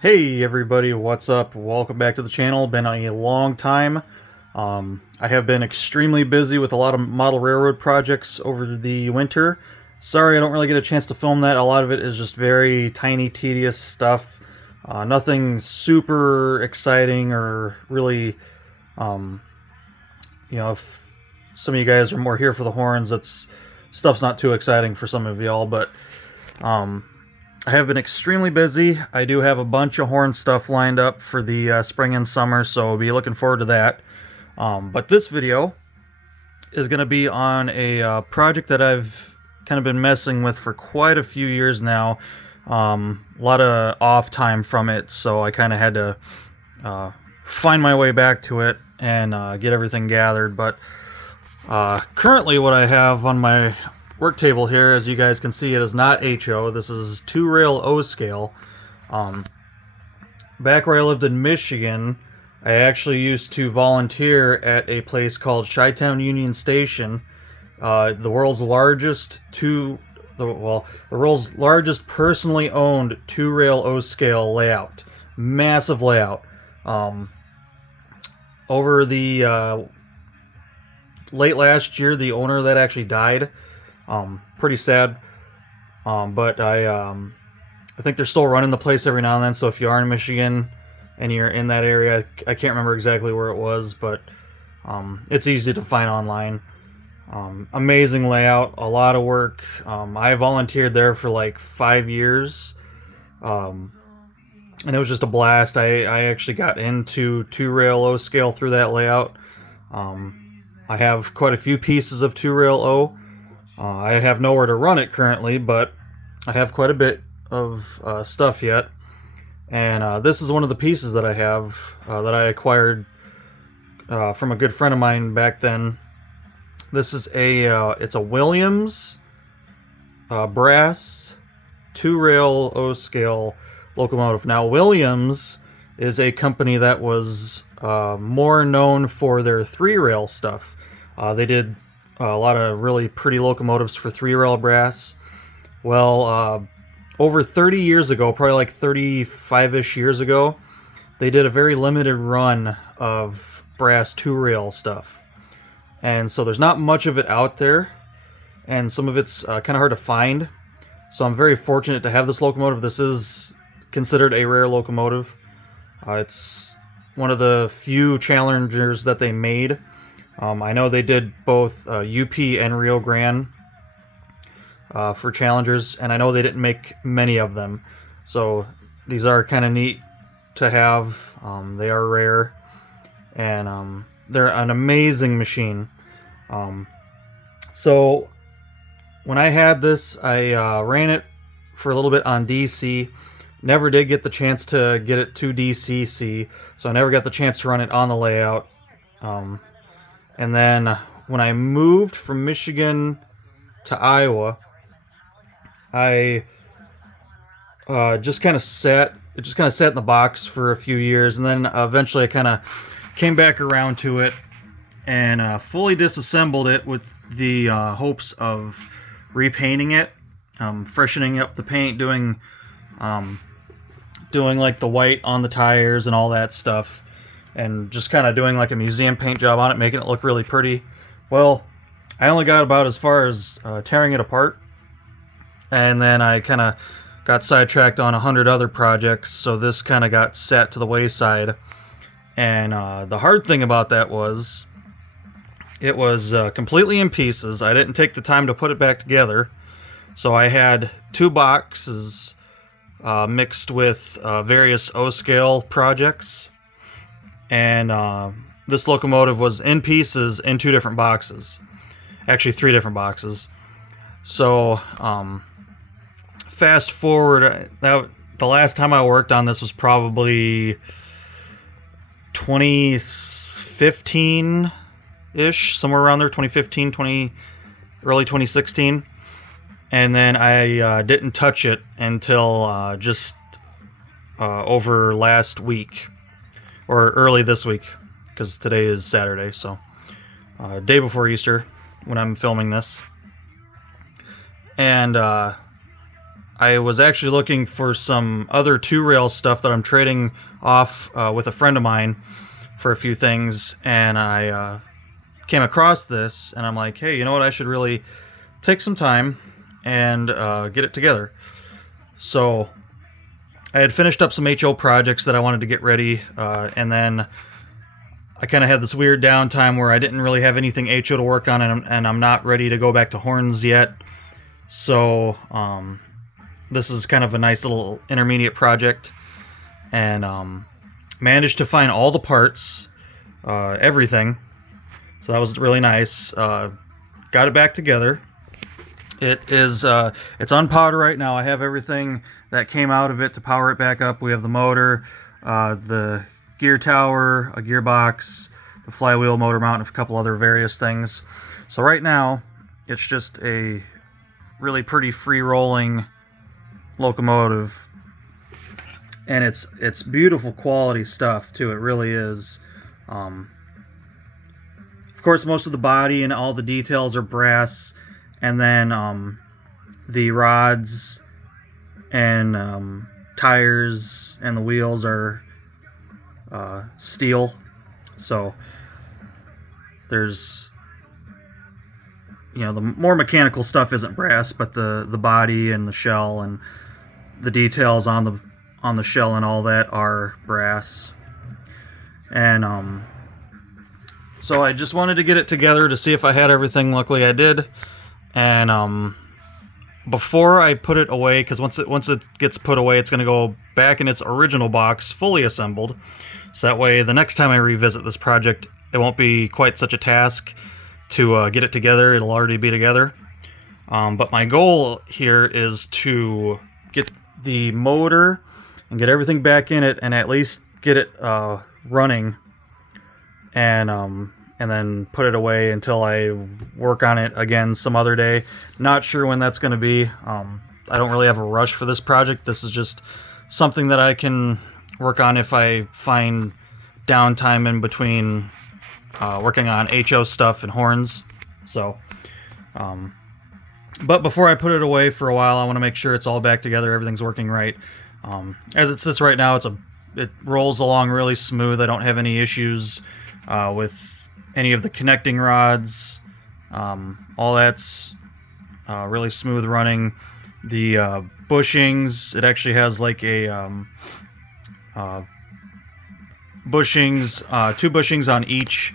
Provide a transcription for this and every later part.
Hey everybody, what's up? Welcome back to the channel. Been a long time. I have been extremely busy with a lot of model railroad projects over the winter. Sorry I don't really get a chance to film that. A lot of it is just very tiny, tedious stuff. Nothing super exciting or really, um, if some of you guys are more here for the horns, that's stuff's not too exciting for some of y'all, but um, I have been extremely busy. I do have a bunch of horn stuff lined up for the spring and summer, so I'll be looking forward to that. But this video is going to be on a project that I've kind of been messing with for quite a few years now. A lot of off time from it, so I kind of had to find my way back to it and get everything gathered. But currently, what I have on my work table here, as you guys can see, it is not HO. This is 2-rail O scale. Back where I lived in Michigan, I actually used to volunteer at a place called Chi-Town Union Station, the world's largest the world's largest personally owned 2-rail O scale layout, massive layout. Over the late last year, the owner of that actually died. Pretty sad. But I think they're still running the place every now and then. So if you are in Michigan and you're in that area, I can't remember exactly where it was, but it's easy to find online. Amazing layout, a lot of work. I volunteered there for like 5 years, and it was just a blast. I actually got into 2-rail O scale through that layout. I have quite a few pieces of 2-rail O. I have nowhere to run it currently, but I have quite a bit of stuff yet. And this is one of the pieces that I have that I acquired from a good friend of mine back then. This is it's a Williams brass 2-rail O scale locomotive. Now Williams is a company that was more known for their 3-rail stuff. They did a lot of really pretty locomotives for 3-rail brass. Well, over 30 years ago, probably like 35-ish years ago, they did a very limited run of brass 2-rail stuff. And so there's not much of it out there, and some of it's kind of hard to find. So I'm very fortunate to have this locomotive. This is considered a rare locomotive. It's one of the few Challengers that they made. I know they did both UP and Rio Grande for Challengers, and I know they didn't make many of them. So these are kind of neat to have. They are rare, and they're an amazing machine. So when I had this, I ran it for a little bit on DC. Never did get the chance to get it to DCC, so I never got the chance to run it on the layout. And then when I moved from Michigan to Iowa, I just kind of sat in the box for a few years, and then eventually I kind of came back around to it and fully disassembled it with the hopes of repainting it, freshening up the paint, doing like the white on the tires and all that stuff, and just kind of doing like a museum paint job on it, making it look really pretty. Well, I only got about as far as tearing it apart, and then I kind of got sidetracked on 100 other projects, so this kind of got set to the wayside. And the hard thing about that was it was completely in pieces. I didn't take the time to put it back together, so I had 2 boxes mixed with various O-scale projects, and this locomotive was in pieces in 2 different boxes. Actually, 3 different boxes. So, fast forward, the last time I worked on this was probably 2015-ish, somewhere around there, 2015, early 2016. And then I didn't touch it until just over last week, or early this week, because today is Saturday, so day before Easter when I'm filming this. And I was actually looking for some other two-rail stuff that I'm trading off with a friend of mine for a few things, and I came across this, and I'm like, hey, you know what? I should really take some time and get it together. So I had finished up some HO projects that I wanted to get ready, and then I kind of had this weird downtime where I didn't really have anything HO to work on, and I'm not ready to go back to horns yet. So this is kind of a nice little intermediate project, and managed to find all the parts, everything. So that was really nice. Got it back together. It is it's on powder right now. I have everything that came out of it to power it back up. We have the motor, the gear tower, a gearbox, the flywheel, motor mount, and a couple other various things. So right now, it's just a really pretty free-rolling locomotive, and it's beautiful quality stuff too. It really is. Of course, most of the body and all the details are brass, and then the rods and tires and the wheels are steel. So there's, you know, the more mechanical stuff isn't brass, but the body and the shell and the details on the shell and all that are brass. And so I just wanted to get it together to see if I had everything. Luckily I did. And before I put it away, because once it gets put away, it's going to go back in its original box, fully assembled. So that way, the next time I revisit this project, it won't be quite such a task to get it together. It'll already be together. But my goal here is to get the motor and get everything back in it, and at least get it running, and then put it away until I work on it again some other day. Not sure when that's going to be. I don't really have a rush for this project. This is just something that I can work on if I find downtime in between working on HO stuff and horns. So, but before I put it away for a while, I want to make sure it's all back together, everything's working right. As it sits right now, it rolls along really smooth. I don't have any issues with any of the connecting rods. All that's really smooth running. The bushings, it actually has like a bushings, 2 bushings on each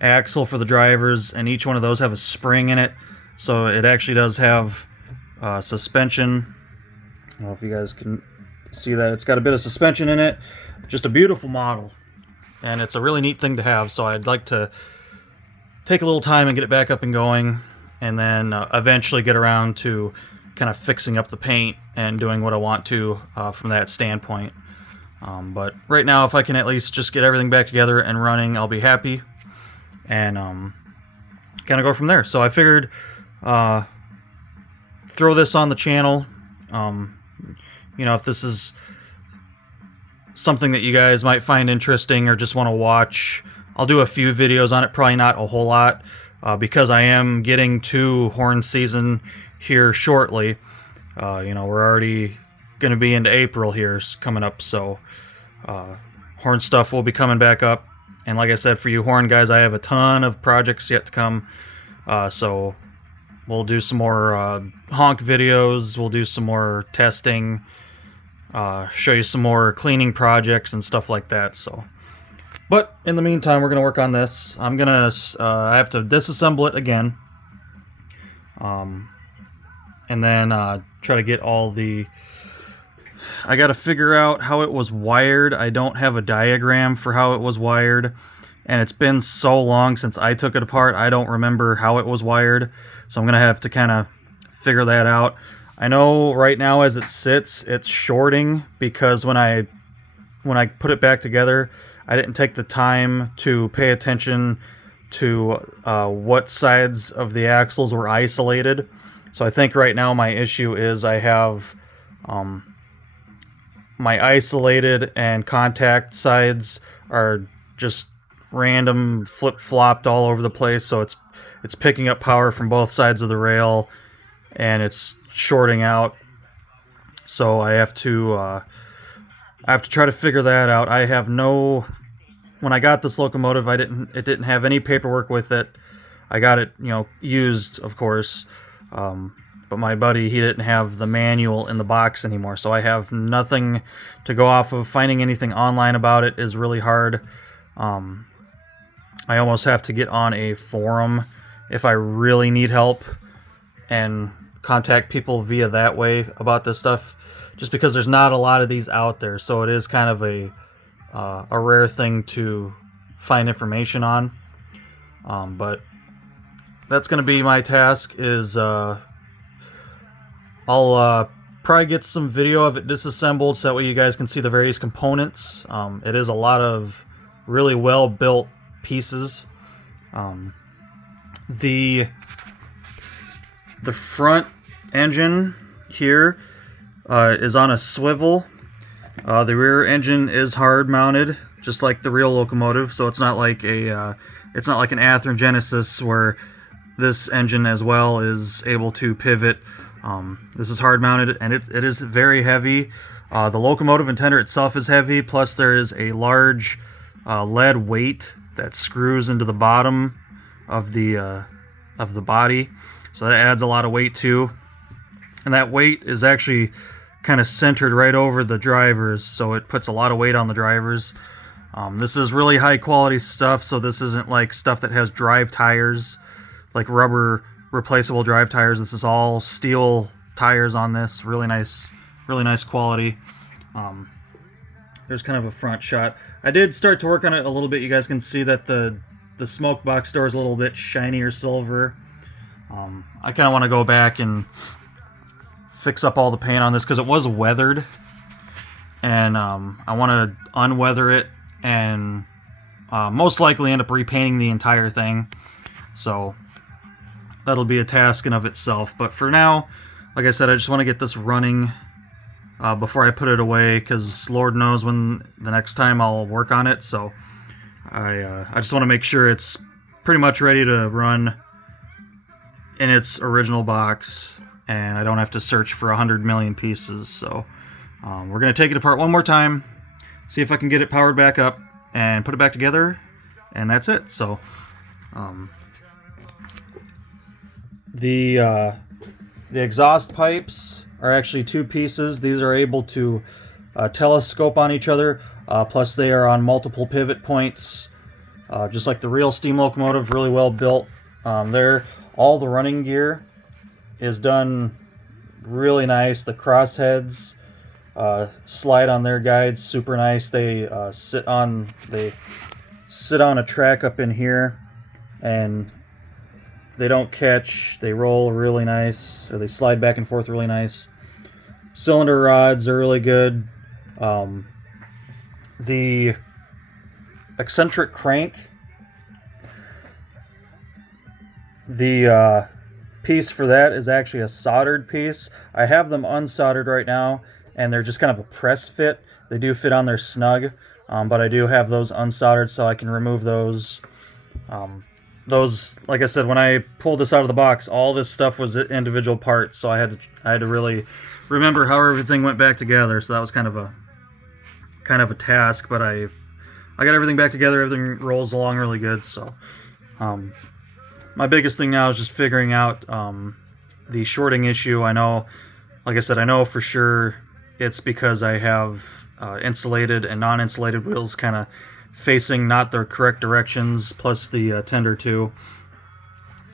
axle for the drivers, and each one of those have a spring in it, so it actually does have suspension. I don't know if you guys can see that. It's got a bit of suspension in it. Just a beautiful model, and it's a really neat thing to have. So I'd like to take a little time and get it back up and going, and then eventually get around to kind of fixing up the paint and doing what I want to from that standpoint. But right now, if I can at least just get everything back together and running, I'll be happy, and kind of go from there. So I figured throw this on the channel. You know, if this is something that you guys might find interesting or just want to watch, I'll do a few videos on it, probably not a whole lot, because I am getting to horn season here shortly. You know, we're already going to be into April here coming up, so horn stuff will be coming back up. And like I said, for you horn guys, I have a ton of projects yet to come. So we'll do some more honk videos, we'll do some more testing, show you some more cleaning projects and stuff like that. So, but in the meantime, we're going to work on this. I'm going to, I have to disassemble it again. And then try to get all the, I got to figure out how it was wired. I don't have a diagram for how it was wired, and it's been so long since I took it apart, I don't remember how it was wired. So I'm going to have to kind of figure that out. I know right now as it sits, it's shorting because when I put it back together, I didn't take the time to pay attention to what sides of the axles were isolated. So I think right now my issue is I have my isolated and contact sides are just random flip-flopped all over the place, so it's picking up power from both sides of the rail, and it's shorting out So I have to try to figure that out. I have no. When I got this locomotive, it didn't have any paperwork with it. I got it, used, of course. But my buddy, he didn't have the manual in the box anymore, so I have nothing to go off of. Finding anything online about it is really hard. I almost have to get on a forum if I really need help and contact people via that way about this stuff, just because there's not a lot of these out there, so it is kind of a rare thing to find information on. But that's going to be my task, is I'll probably get some video of it disassembled so that way you guys can see the various components. It is a lot of really well built pieces. The front engine here is on a swivel. The rear engine is hard mounted, just like the real locomotive, so it's not like an Athearn Genesis where this engine as well is able to pivot. This is hard mounted, and it is very heavy. The locomotive and tender itself is heavy, plus there is a large lead weight that screws into the bottom of the body, so that adds a lot of weight too. And that weight is actually kind of centered right over the drivers, so it puts a lot of weight on the drivers. This is really high quality stuff, so this isn't like stuff that has drive tires, like rubber replaceable drive tires. This is all steel tires on this. Really nice quality. There's kind of a front shot. I did start to work on it a little bit. You guys can see that the smoke box door is a little bit shinier silver. I kind of want to go back and fix up all the paint on this because it was weathered, and I want to unweather it and most likely end up repainting the entire thing. So that'll be a task in of itself. But for now, like I said, I just want to get this running before I put it away, because Lord knows when the next time I'll work on it. So I just want to make sure it's pretty much ready to run in its original box, and I don't have to search for 100 million pieces. So we're going to take it apart one more time, see if I can get it powered back up, and put it back together, and that's it. So the exhaust pipes are actually two pieces. These are able to telescope on each other, plus they are on multiple pivot points, just like the real steam locomotive. Really well built. All the running gear is done really nice. The crossheads slide on their guides, super nice. They sit on a track up in here, and they don't catch. They roll really nice, or they slide back and forth really nice. Cylinder rods are really good. The eccentric crank, the piece for that is actually a soldered piece. I have them unsoldered right now, and they're just kind of a press fit. They do fit on there snug, but I do have those unsoldered so I can remove those. Those, like I said, when I pulled this out of the box, all this stuff was individual parts, so I had to really remember how everything went back together. So that was kind of a task, but I got everything back together. Everything rolls along really good. So my biggest thing now is just figuring out the shorting issue. I know, like I said, I know for sure it's because I have insulated and non-insulated wheels kind of facing not their correct directions, plus the tender too.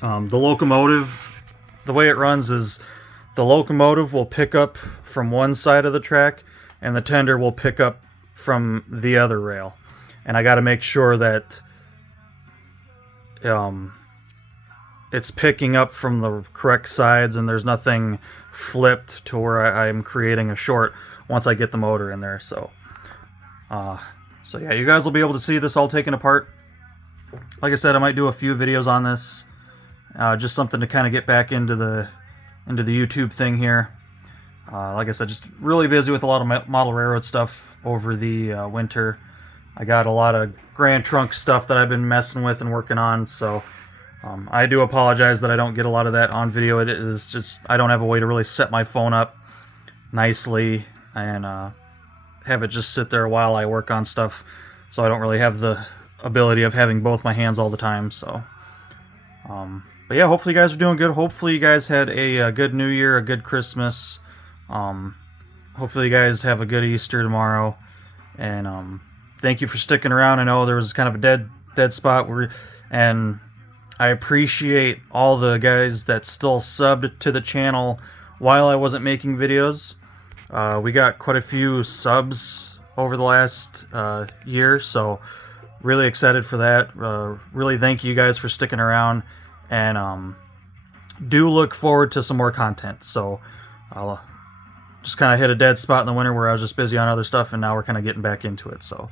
The locomotive, the way it runs is the locomotive will pick up from one side of the track and the tender will pick up from the other rail. And I got to make sure that it's picking up from the correct sides and there's nothing flipped to where I'm creating a short once I get the motor in there. So yeah, you guys will be able to see this all taken apart. Like I said, I might do a few videos on this, just something to kind of get back into the YouTube thing here. Like I said, just really busy with a lot of model railroad stuff over the winter. I got a lot of Grand Trunk stuff that I've been messing with and working on, so I do apologize that I don't get a lot of that on video. It is just, I don't have a way to really set my phone up nicely and have it just sit there while I work on stuff, so I don't really have the ability of having both my hands all the time. So but yeah, hopefully you guys are doing good. Hopefully you guys had a good New Year, a good Christmas. Hopefully you guys have a good Easter tomorrow. And thank you for sticking around. I know there was kind of a dead spot and I appreciate all the guys that still subbed to the channel while I wasn't making videos. We got quite a few subs over the last year, so really excited for that. Really thank you guys for sticking around, and do look forward to some more content. So I'll just kind of hit a dead spot in the winter where I was just busy on other stuff, and now we're kind of getting back into it. So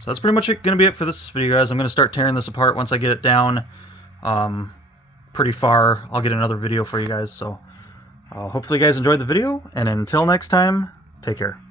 so that's pretty much going to be it for this video, guys. I'm going to start tearing this apart once I get it down pretty far. I'll get another video for you guys. So hopefully you guys enjoyed the video, and until next time, take care.